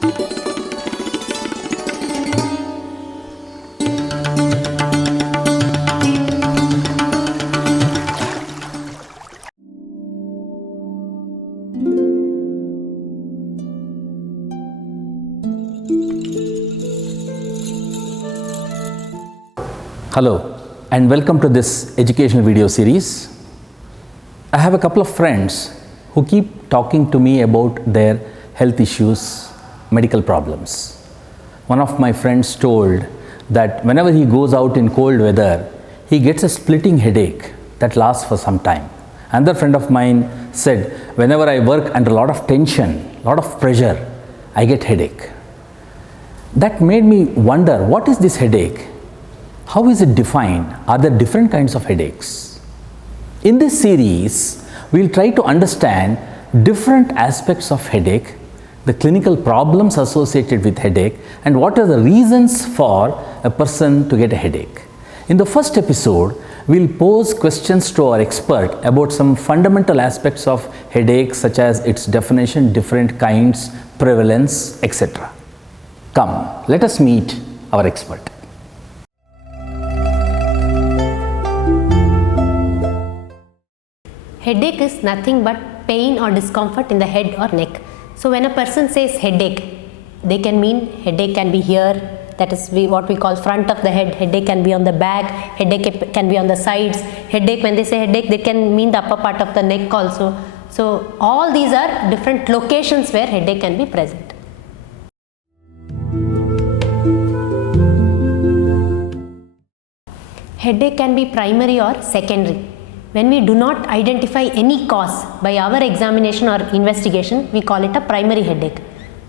Hello and welcome to this educational video series. I have a couple of friends who keep talking to me about their health issues, medical problems. One of my friends told that whenever he goes out in cold weather, he gets a splitting headache that lasts for some time. Another friend of mine said, whenever I work under a lot of tension, a lot of pressure, I get headache. That made me wonder, what is this headache? How is it defined? Are there different kinds of headaches? In this series, we'll try to understand different aspects of headache, the clinical problems associated with headache, and what are the reasons for a person to get a headache. In the first episode, we'll pose questions to our expert about some fundamental aspects of headache, such as its definition, different kinds, prevalence, etc. Come, let us meet our expert. Headache is nothing but pain or discomfort in the head or neck. So when a person says headache, they can mean headache can be here, that is what we call front of the head, headache can be on the back, headache can be on the sides, headache, when they say headache, they can mean the upper part of the neck also. So all these are different locations where headache can be present. Headache can be primary or secondary. When we do not identify any cause by our examination or investigation, we call it a primary headache.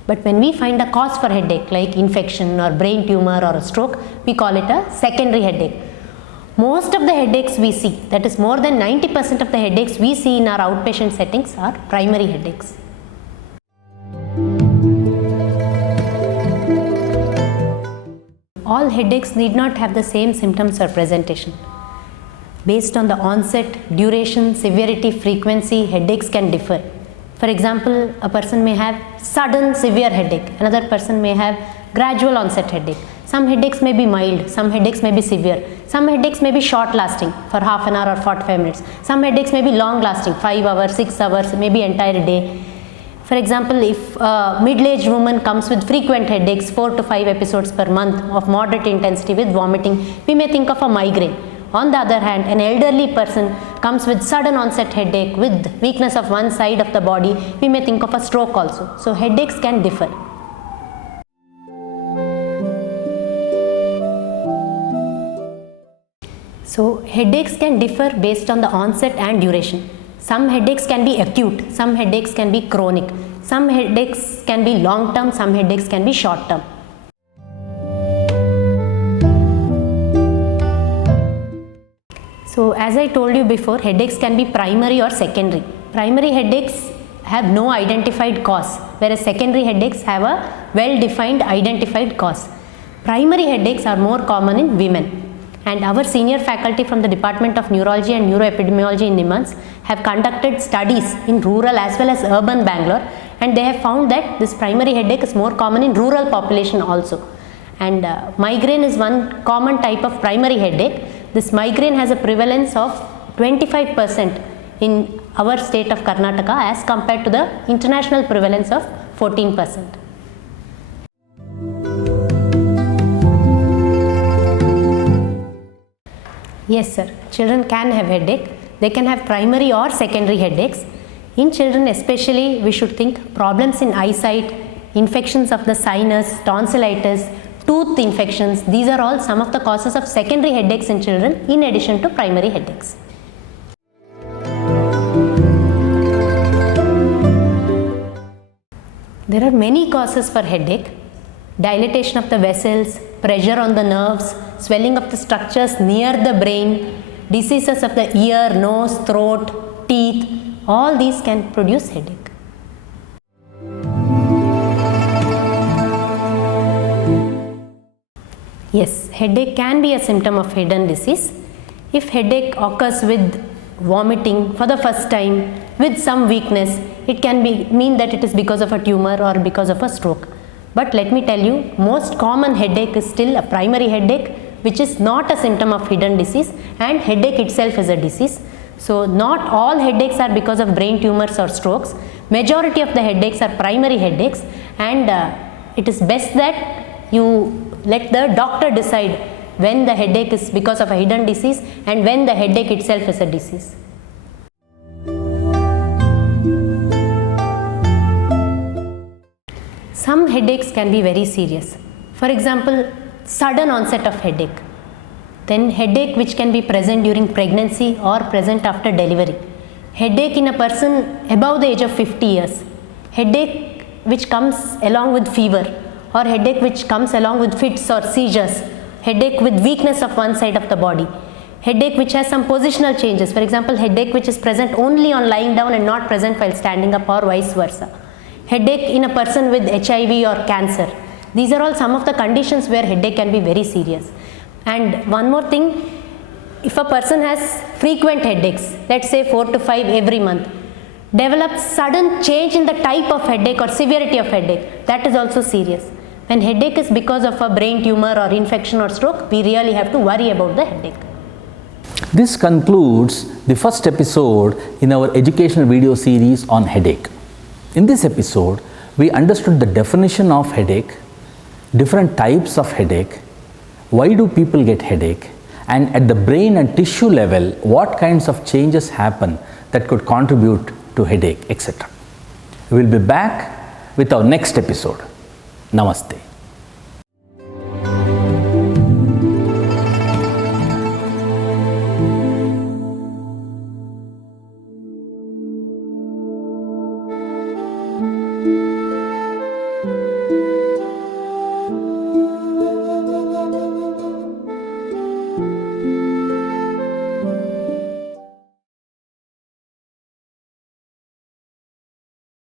But when we find a cause for headache like infection or brain tumor or a stroke, we call it a secondary headache. Most of the headaches we see, that is more than 90% of the headaches we see in our outpatient settings, are primary headaches. All headaches need not have the same symptoms or presentation. Based on the onset, duration, severity, frequency, headaches can differ. For example, a person may have sudden severe headache, another person may have gradual onset headache. Some headaches may be mild, some headaches may be severe, some headaches may be short lasting for half an hour or 45 minutes. Some headaches may be long lasting, 5 hours, 6 hours, maybe entire day. For example, if a middle-aged woman comes with frequent headaches, 4 to 5 episodes per month of moderate intensity with vomiting, we may think of a migraine. On the other hand, an elderly person comes with sudden onset headache with weakness of one side of the body, we may think of a stroke also. So headaches can differ. So headaches can differ based on the onset and duration. Some headaches can be acute, some headaches can be chronic, some headaches can be long term, some headaches can be short term. So as I told you before, headaches can be primary or secondary. Primary headaches have no identified cause, whereas secondary headaches have a well-defined identified cause. Primary headaches are more common in women, and our senior faculty from the Department of Neurology and Neuroepidemiology in NIMHANS have conducted studies in rural as well as urban Bangalore, and they have found that this primary headache is more common in rural population also. And migraine is one common type of primary headache. This migraine has a prevalence of 25% in our state of Karnataka as compared to the international prevalence of 14%. Yes sir, children can have headache. They can have primary or secondary headaches. In children especially, we should think problems in eyesight, infections of the sinus, tonsillitis, tooth infections. These are all some of the causes of secondary headaches in children in addition to primary headaches. There are many causes for headache. Dilatation of the vessels, pressure on the nerves, swelling of the structures near the brain, diseases of the ear, nose, throat, teeth, all these can produce headache. Yes, headache can be a symptom of hidden disease. If headache occurs with vomiting for the first time with some weakness, it can mean that it is because of a tumor or because of a stroke. But let me tell you, most common headache is still a primary headache, which is not a symptom of hidden disease, and headache itself is a disease. So not all headaches are because of brain tumors or strokes. Majority of the headaches are primary headaches, and it is best that you let the doctor decide when the headache is because of a hidden disease and when the headache itself is a disease. Some headaches can be very serious. For example, sudden onset of headache. Then headache which can be present during pregnancy or present after delivery. Headache in a person above the age of 50 years. Headache which comes along with fever, or headache which comes along with fits or seizures. Headache with weakness of one side of the body. Headache which has some positional changes. For example, headache which is present only on lying down and not present while standing up, or vice versa. Headache in a person with HIV or cancer. These are all some of the conditions where headache can be very serious. And one more thing, if a person has frequent headaches, let's say 4 to 5 every month, develops sudden change in the type of headache or severity of headache, that is also serious. When headache is because of a brain tumor or infection or stroke, we really have to worry about the headache. This concludes the first episode in our educational video series on headache. In this episode, we understood the definition of headache, different types of headache, why do people get headache, and at the brain and tissue level, what kinds of changes happen that could contribute to headache, etc. We will be back with our next episode. Namaste.